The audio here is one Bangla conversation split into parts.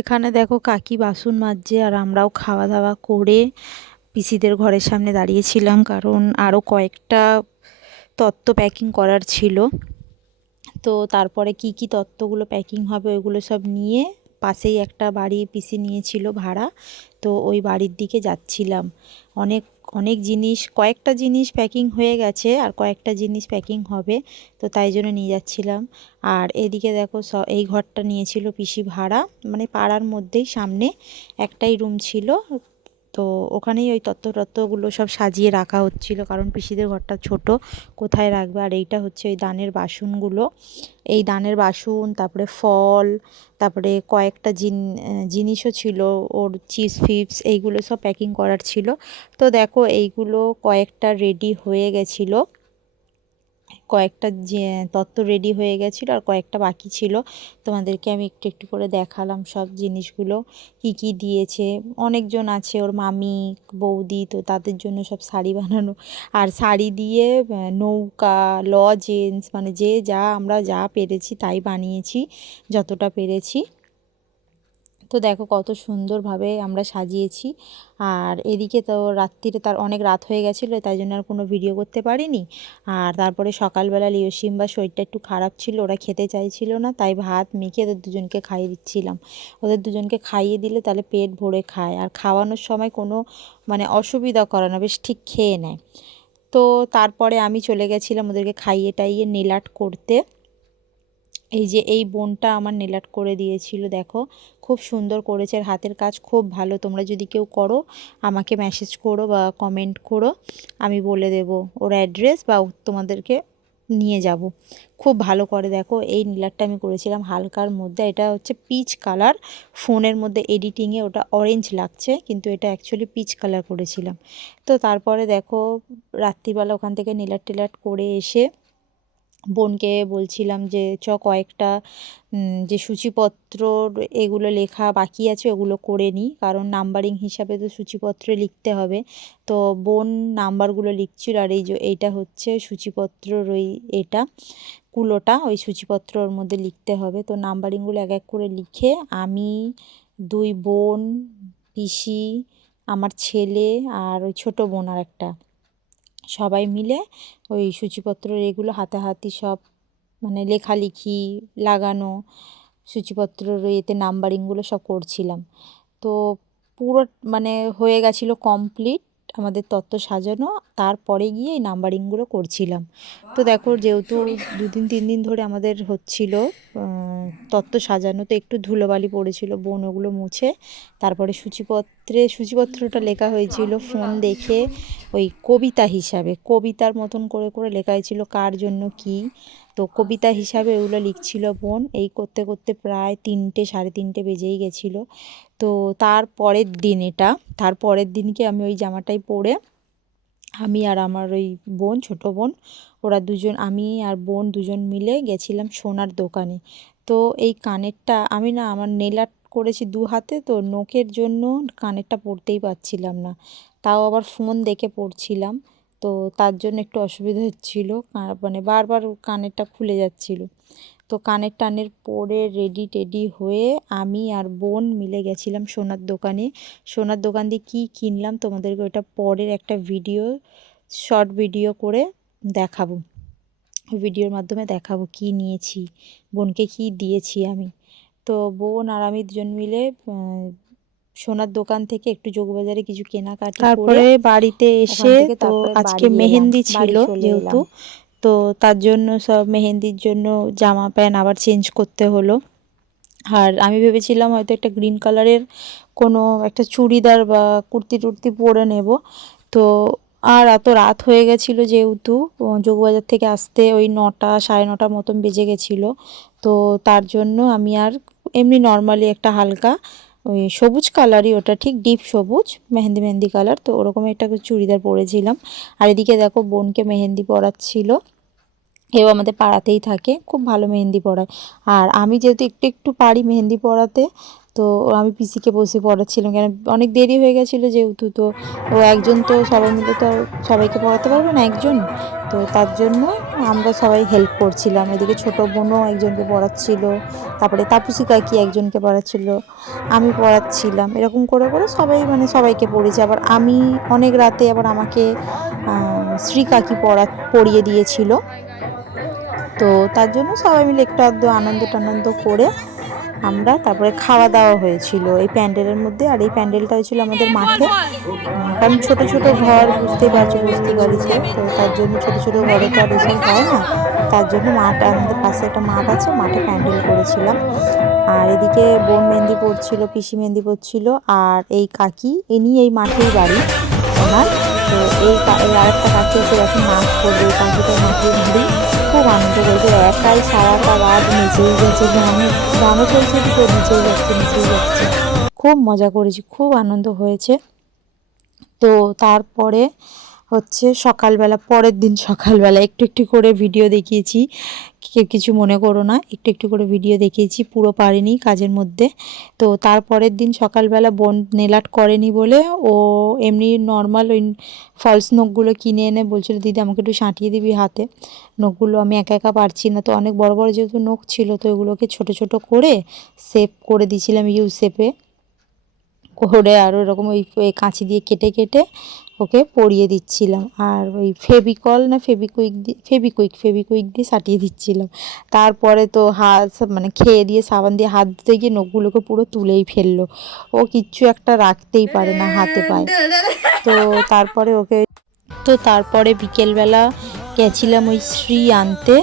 এখানে দেখো কাকি বাসন মাজছে আর আমরাও খাওয়া দাওয়া করে পিসিদের ঘরের সামনে দাঁড়িয়েছিলাম কারণ আরও কয়েকটা তত্ত্ব প্যাকিং করার ছিল। তো তারপরে কি কি তত্ত্বগুলো প্যাকিং হবে ওইগুলো সব নিয়ে পাশেই একটা বাড়ি পিসি নিয়েছিল ভাড়া, তো ওই বাড়ির দিকে যাচ্ছিলাম। অনেক অনেক জিনিস, কয়েকটা জিনিস প্যাকিং হয়ে গেছে আর কয়েকটা জিনিস প্যাকিং হবে, তো তাই জন্য নিয়ে যাচ্ছিলাম। আর এদিকে দেখো স, এই ঘরটা নিয়েছিল পিসি ভাড়া মানে পাড়ার মধ্যেই সামনে একটাই রুম ছিল তো ওখানেই ওই তত্ত্ব তত্ত্বগুলো সব সাজিয়ে রাখা হচ্ছিল, কারণ পিসিদের ঘরটা ছোট। কোথায় রাখবে? আর এইটা হচ্ছে ওই দানের বাসনগুলো। এই দানের বাসন, তারপরে ফল, তারপরে কয়েকটা জিন জিনিসও ছিল, ওর চিপস ফিপস এইগুলো সব প্যাকিং করার ছিল। তো দেখো এইগুলো কয়েকটা রেডি হয়ে গেছিল। কয়েকটা তত্ত্ব রেডি হয়ে গেছিল আর কয়েকটা বাকি ছিল। তোমাদেরকে আমি একটু একটু করে দেখালাম সব জিনিসগুলো। কি কি দিয়েছে? অনেকজন আছে, ওর মামি, বৌদি, তো তাদের জন্য সব শাড়ি বানানো। আর শাড়ি দিয়ে নৌকা লজেন্স মানে যে যা আমরা যা পেরেছি তাই বানিয়েছি, যতটা পেরেছি। তো দেখো কত সুন্দরভাবে আমরা সাজিয়েছি। আর এদিকে তো রাত্রিরে তার অনেক রাত হয়ে গেছিল, তাই জন্য আর কোনো ভিডিও করতে পারিনি। আর তারপরে সকালবেলা লিওসিম বা শরীরটা একটু খারাপ ছিল, ওরা খেতে চাইছিল না, তাই ভাত মেখে ওদের দুজনকে খাইয়ে দিচ্ছিলাম। ওদের দুজনকে খাইয়ে দিলে তাহলে পেট ভরে খায়, আর খাওয়ানোর সময় কোনো মানে অসুবিধা করে না, বেশ ঠিক খেয়ে নেয়। তো তারপরে আমি চলে গেছিলাম ওদেরকে খাইয়ে টাইয়ে নেলাট করতে। এই যে এই বোনটা আমার নেলাট করে দিয়েছিল, দেখো। খুব সুন্দর করেছে আর হাতের কাজ খুব ভালো। তোমরা যদি কেউ করো, আমাকে মেসেজ করো বা কমেন্ট করো, আমি বলে দেব ওর অ্যাড্রেস বা তোমাদেরকে নিয়ে যাব। খুব ভালো করে দেখো, এই নীলারটা আমি করেছিলাম হালকার মধ্যে। এটা হচ্ছে পিচ কালার ফোনের মধ্যে এডিটিংয়ে ওটা অরেঞ্জ লাগছে, কিন্তু এটা অ্যাকচুয়ালি পিচ কালার করেছিলাম। তো তারপরে দেখো, রাত্রিবেলা ওখান থেকে নীলার টিলার করে এসে বোনকে বলছিলাম যে, চ কয়েকটা যে সূচিপত্র এগুলো লেখা বাকি আছে ওগুলো করে নিই কারণ নাম্বারিং হিসাবে তো সূচিপত্রে লিখতে হবে। তো বোন নাম্বারগুলো লিখছিল আর এই যে, এইটা হচ্ছে সূচিপত্রর ওই এটা, কুলোটা, ওই সূচিপত্র ওর মধ্যে লিখতে হবে। তো নাম্বারিংগুলো এক এক করে লিখে আমি, দুই বোন, পিসি, আমার ছেলে আর ওই ছোটো বোন আর একটা সবাই মিলে ওই সূচিপত্রের এগুলো হাতাহাতি সব মানে লেখালেখি লাগানো, সূচিপত্রর এতে নাম্বারিংগুলো সব করছিলাম। তো পুরো মানে হয়ে গেছিল কমপ্লিট আমাদের তত্ত্ব সাজানো, তারপরে গিয়ে এই নাম্বারিংগুলো করছিলাম। তো দেখো যেহেতু দুদিন তিন দিন ধরে আমাদের হচ্ছিল তত্ত্ব সাজানো। তো একটু ধুলোবালি পড়েছিল বোন ওগুলো মুছে। তারপরে সূচিপত্রে, সূচিপত্রটা লেখা হয়েছিল ফোন দেখে ওই কবিতা হিসাবে। কবিতার মতন করে করে লেখা হয়েছিল কার জন্য কি। তো কবিতা হিসাবে ওগুলো লিখছিল বোন। এই করতে করতে প্রায় তিনটে, সাড়ে তিনটে বেজেই গেছিল। তো তার পরের দিন এটা, তার পরের দিনকে আমি ওই জামাটাই পরে আমি আর আমার ওই বোন, ছোট বোন, ওরা দুজন, আমি আর বোন দুজন মিলে গেছিলাম সোনার দোকানে। তো এই কানেরটা আমি না আমার নেলাট করেছি দু হাতে, তো নোকের জন্য কানেরটা পরতেই পারছিলাম না। তাও আবার ফোন দেখে পড়ছিলাম তো তার জন্য একটু অসুবিধা হচ্ছিল মানে বারবার কানেরটা খুলে যাচ্ছিল। তো কানের টানের পরে রেডি টেডি হয়ে আমি আর বোন মিলে গেছিলাম সোনার দোকানে। সোনার দোকান দিয়ে কী কিনলাম তোমাদেরকে ওটা পরের একটা ভিডিও শর্ট ভিডিও করে দেখাবো। ভিডিওর মাধ্যমে দেখাবো কি নিয়েছি বোনকে কি দিয়েছি আমি। তো বোন আর আমি দুজন মিলে সোনার দোকান থেকে একটু যোগবাজারে কিছু কেনাকাটা তারপরে বাড়িতে এসে তো আজকে মেহেন্দি ছিল যেহেতু তো তার জন্য সব মেহেন্দির জন্য জামা প্যান্ট আবার চেঞ্জ করতে হলো। আর আমি ভেবেছিলাম হয়তো একটা গ্রিন কালারের কোনো একটা চুড়িদার বা কুর্তি টুর্তি পরে নেব। তো আর এত রাত হয়ে গেছিল যেহেতু যোগবাজার থেকে আসতে ওই নটা, সাড়ে নটা মতন বেজে গেছিল। তো তার জন্য আমি আর এমনি নর্মালি একটা হালকা ওই সবুজ কালারই ওটা ঠিক ডিপ সবুজ, মেহেন্দি মেহেন্দি কালার তো ওরকম একটা চুড়িদার পরেছিলাম। আর এদিকে দেখো বোনকে মেহেন্দি পরাচ্ছিল। এও আমাদের পাড়াতেই থাকে, খুব ভালো মেহেন্দি পড়ায় আর আমি যেহেতু একটু একটু পারি মেহেন্দি পড়াতে তো আমি পিসিকে বসে পড়াচ্ছিলাম কেন? অনেক দেরি হয়ে গেছিল যেহেতু, তো ও একজন তো সবাই মিলে তো সবাইকে পড়াতে পারবে না একজন। তো তার জন্য আমরা সবাই হেল্প করছিলাম। এদিকে ছোটো বোনও একজনকে পড়াচ্ছিল, তারপরে তাপুসি কাকি একজনকে পড়াচ্ছিল। আমি পড়াচ্ছিলাম। এরকম করে করে সবাই মানে সবাইকে পড়েছে আবার আমি অনেক রাতে আবার আমাকে শ্রী কাকি পড়া, পড়িয়ে দিয়েছিল। তো তার জন্য সবাই মিলে একটু আধটু আনন্দ টানন্দ করে আমরা, তারপরে খাওয়া দাওয়া হয়েছিল এই প্যান্ডেলের মধ্যে, আর এই প্যান্ডেলটা হয়েছিল আমাদের মাঠে। কারণ ছোট ছোট ঘর বুঝতেই পারছ, বুঝতে পারছে, তো তার জন্য ছোট ছোট ঘরে তো আর হয় না। তার জন্য মাঠ, আমাদের পাশে একটা মাঠ আছে, মাঠে প্যান্ডেল করেছিলাম। আর এদিকে বোন মেহেন্দি পড়ছিল পিসি মেহেন্দি পড়ছিল আর এই কাকি, ইনি এই মাঠেই বাড়ি ওনার তো এই আরেকটা পাখি এসে এখন নাচ করবে এই কাকিটা নাচিয়ে ঘুরি খুব আনন্দ করেছে। একাই সারাটা রাত নিচেই গেছে। গ্রামে গ্রামে চলছে তো নিচেই যাচ্ছে নিচেই যাচ্ছে। খুব মজা করেছি। খুব আনন্দ হয়েছে। তো তারপরে হচ্ছে সকালবেলা, পরের দিন সকালবেলা। একটু একটু করে ভিডিও দেখিয়েছি। কেউ কিছু মনে করো না, একটু একটু করে ভিডিও দেখিয়েছি, পুরো পারিনি কাজের মধ্যে। তো তারপরের দিন সকালবেলা বোন নেলাট করেনি বলে ও এমনি নর্মাল ওই ফলস নখগুলো কিনে এনে বলছিল, দিদি, আমাকে একটু সাঁটিয়ে দিবি হাতে। নখগুলো আমি একা একা পারছি না। তো অনেক বড় বড় যেহেতু নখ ছিল, তো ওগুলোকে ছোট ছোট করে শেপ করে দিয়েছিলাম ইউ শেপে করে আর ওরকম ওই কাঁচি দিয়ে কেটে কেটে ওকে পরিয়ে দিচ্ছিলাম। আর ওই ফেবিকল না ফেবিকুইক দিয়ে ফেবিকুইক ফেবিকুইক দিয়ে সাটিয়ে দিচ্ছিলাম। তারপরে তো হাত মানে খেয়ে দিয়ে সাবান দিয়ে হাত ধুতে গিয়ে নখগুলোকে পুরো তুলেই ফেলল। ও কিচ্ছু একটা রাখতেই পারে না হাতে পায়। তো তারপরে ওকে, তো তারপরে বিকেলবেলা গেছিলাম ওই শ্রী আনতে।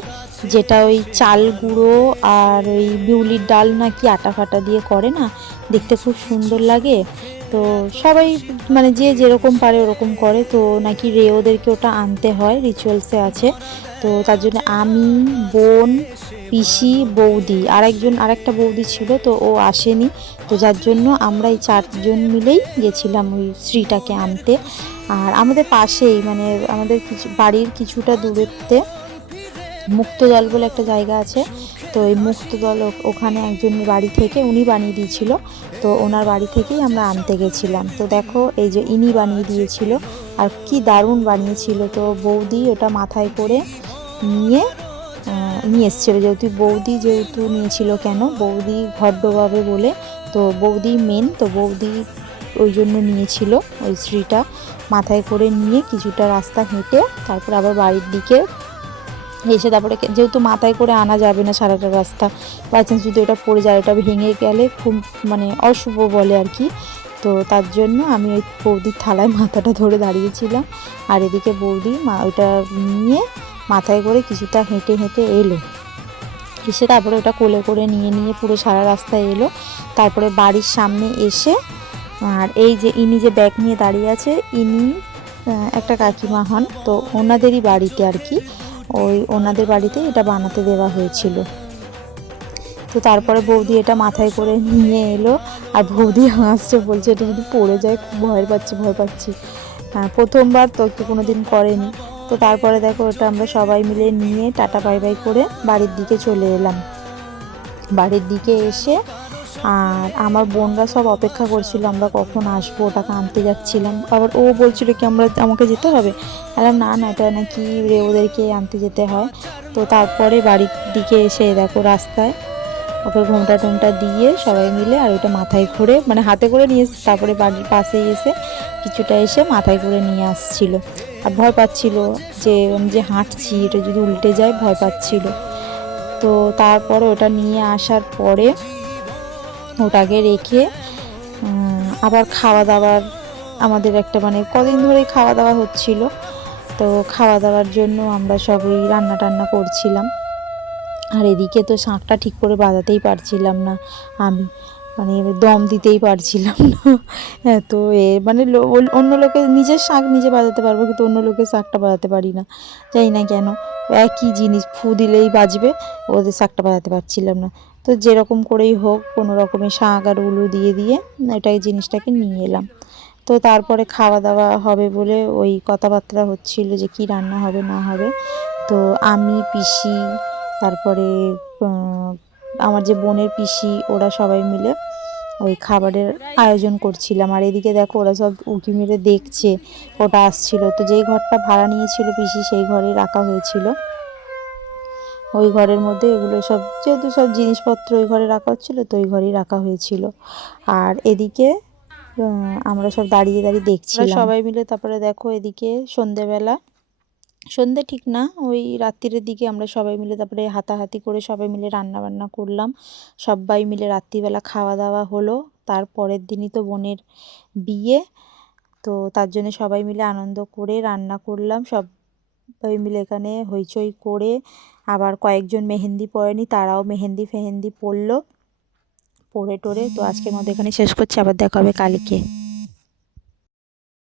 যেটা ওই চাল গুঁড়ো আর ওই বিউলির ডাল নাকি আটা ফাটা দিয়ে করে না, দেখতে খুব সুন্দর লাগে। তো সবাই মানে যে যেরকম পারে ওরকম করে, তো নাকি রে ওদেরকে ওটা আনতে হয় রিচুয়ালসে আছে। তো তার জন্য আমি, বোন, পিসি, বৌদি, আরেকজন, আরেকটা বৌদি ছিল, তো ও আসেনি। তো যার জন্য আমরা এই চারজন মিলেই গেছিলাম ওই শ্রীটাকে আনতে। আর আমাদের পাশেই মানে আমাদের কিছু, বাড়ির কিছুটা দূরত্বে মুক্তদল বলে একটা জায়গা আছে। তো এই মুক্তদল ওখানে একজনের বাড়ি থেকে উনি বানিয়ে দিয়েছিল। তো ওনার বাড়ি থেকেই আমরা আনতে গেছিলাম। তো দেখো, এই যে ইনি বানিয়ে দিয়েছিল। আর কি দারুণ বানিয়েছিল। তো বৌদি ওটা মাথায় করে নিয়ে নিয়ে এসেছিল। যেহেতু বৌদি যেহেতু নিয়েছিল কেন? বৌদি ডোবাবে বলে, তো বৌদি মেন তো বৌদি ওই জন্য নিয়েছিল ওই স্ত্রীটা মাথায় করে নিয়ে কিছুটা রাস্তা হেঁটে তারপর আবার বাড়ির দিকে এসে তারপরে যেহেতু মাথায় করে আনা যাবে না সারাটা রাস্তা বাই চান্স যদি ওটা পড়ে যায়, ওটা ভেঙে গেলে খুব মানে অশুভ বলে আর কি। তো তার জন্য আমি ওই বৌদির থালায় মাথাটা ধরে দাঁড়িয়েছিলাম। আর এদিকে বৌদি মা ওটা নিয়ে মাথায় করে কিছুটা হেঁটে হেঁটে এলো। এসে তারপরে ওটা কোলে করে নিয়ে নিয়ে পুরো সারা রাস্তায় এলো। তারপরে বাড়ির সামনে এসে, আর এই যে ইনি যে ব্যাগ নিয়ে দাঁড়িয়ে আছে, ইনি একটা কাকিমা হন। তো ওনাদেরই বাড়িতে আর কি। ওই ওনাদের বাড়িতে এটা বানাতে দেওয়া হয়েছিল। তো তারপরে বৌদি এটা মাথায় করে নিয়ে এলো আর বৌদি হাসছে, বলছে এটা যদি পড়ে যায়, খুব ভয় পাচ্ছি ভয় পাচ্ছি। হ্যাঁ প্রথমবার তো একটু কোনো দিন করেনি। তো তারপরে দেখো ওটা আমরা সবাই মিলে নিয়ে টাটা বাই বাই করে বাড়ির দিকে চলে এলাম। বাড়ির দিকে এসে আর আমার বোনরা সব অপেক্ষা করছিল আমরা কখন আসব, ওটাকে আনতে যাচ্ছিলাম। আবার ও বলছিল কি আমরা আমাকে যেতে হবে? বললাম না না, এটা নাকি রে ওদেরকে আনতে যেতে হয়। তো তারপরে বাড়ির দিকে এসে দেখো রাস্তায় ওকে ঘোমটা টোমটা দিয়ে সবাই মিলে আর ওটা মাথায় করে মানে হাতে করে নিয়ে এসে তারপরে বাড়ির পাশে এসে কিছুটা এসে মাথায় করে নিয়ে আসছিল। আর ভয় পাচ্ছিল যে আমি যে হাঁটছি, এটা যদি উল্টে যায়, ভয় পাচ্ছিল। তো তারপরে ওটা নিয়ে আসার পরে ওটাকে রেখে আবার খাওয়া দাওয়ার আমাদের একটা মানে কদিন ধরেই খাওয়া দাওয়া হচ্ছিল। তো খাওয়া দাওয়ার জন্য আমরা সবই রান্না টান্না করছিলাম। আর এদিকে তো শাঁখটা ঠিক করে বাজাতেই পারছিলাম না আমি। মানে দম দিতেই পারছিলাম না। হ্যাঁ তো এ মানে অন্য- লোকের নিজের শাঁখ নিজে বাজাতে পারব, কিন্তু অন্য লোকের শাঁখটা বাজাতে পারি না। জানি না কেন, একই জিনিস ফু দিলেই বাজবে, ওদের শাঁখটা বাজাতে পারছিলাম না। তো যেরকম করেই হোক, কোনো রকমের শাঁখ আর উলু দিয়ে দিয়ে এটাই জিনিসটাকে নিয়ে এলাম। তো তারপরে খাওয়া দাওয়া হবে বলে ওই কথাবার্তা হচ্ছিল যে কি রান্না হবে, না হবে। তো আমি, পিসি, তারপরে আমার যে বোনের পিসি, ওরা সবাই মিলে ওই খাবারের আয়োজন করছিলাম। আর এদিকে দেখো, ওরা সব উঁকি মেরে দেখছে, ওটা আসছিল। তো যেই ঘরটা ভাড়া নিয়েছিল পিসি, সেই ঘরেই রাখা হয়েছিল। ওই ঘরের মধ্যে এগুলো সব যেহেতু সব জিনিসপত্র ওই ঘরে রাখা হচ্ছিল তো ওই ঘরেই রাখা হয়েছিল। আর এদিকে আমরা সব দাঁড়িয়ে দাঁড়িয়ে দেখছি সবাই মিলে তারপরে দেখো এদিকে সন্ধেবেলা। সন্ধে ঠিক না ওই রাত্রিরের দিকে আমরা সবাই মিলে তারপরে হাতাহাতি করে সবাই মিলে রান্না বান্না করলাম। সবাই মিলে রাত্রিবেলা খাওয়া দাওয়া হলো তার পরের দিনই তো বোনের বিয়ে। তো তার জন্য সবাই মিলে আনন্দ করে রান্না করলাম সবাই মিলে এখানে হইচই করে আবার কয়েকজন মেহেন্দি পরেনি, তারাও মেহেন্দি ফেহেন্দি পরলো পরে টোরে তো আজকের মধ্যে এখানে শেষ করছি, আবার দেখা হবে কালকে।